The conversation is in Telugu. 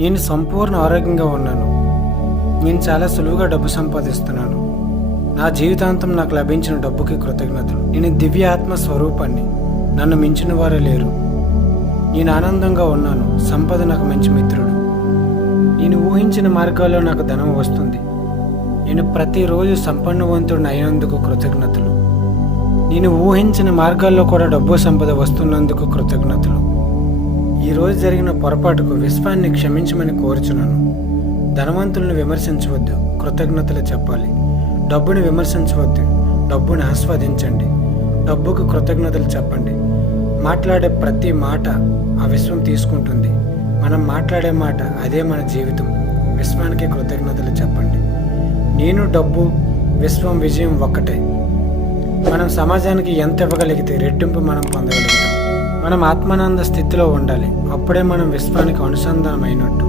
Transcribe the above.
నేను సంపూర్ణ ఆరోగ్యంగా ఉన్నాను. నేను చాలా సులువుగా డబ్బు సంపాదిస్తున్నాను. నా జీవితాంతం నాకు లభించిన డబ్బుకి కృతజ్ఞతలు. నేను దివ్య ఆత్మ స్వరూపాన్ని. నన్ను మించిన వారే లేరు. నేను ఆనందంగా ఉన్నాను. సంపద నాకు మంచి మిత్రుడు. నేను ఊహించిన మార్గాల్లో నాకు ధనం వస్తుంది. నేను ప్రతిరోజు సంపన్నవంతుడిని అయినందుకు కృతజ్ఞతలు. నేను ఊహించిన మార్గాల్లో కూడా డబ్బు సంపద వస్తున్నందుకు కృతజ్ఞతలు. ఈరోజు జరిగిన పొరపాటుకు విశ్వాన్ని క్షమించమని కోరుచున్నాను. ధనవంతులను విమర్శించవద్దు, కృతజ్ఞతలు చెప్పాలి. డబ్బుని విమర్శించవద్దు, డబ్బుని ఆస్వాదించండి. డబ్బుకు కృతజ్ఞతలు చెప్పండి. మాట్లాడే ప్రతి మాట ఆ విశ్వం తీసుకుంటుంది. మనం మాట్లాడే మాట అదే మన జీవితం. విశ్వానికి కృతజ్ఞతలు చెప్పండి. నేను, డబ్బు, విశ్వం విజయం ఒక్కటే. మనం సమాజానికి ఎంత ఇవ్వగలిగితే రెట్టింపు మనం పొందగలుగుతాం. మనం ఆత్మానంద స్థితిలో ఉండాలి. అప్పుడే మనం విశ్వానికి అనుసంధానం అయినట్టు.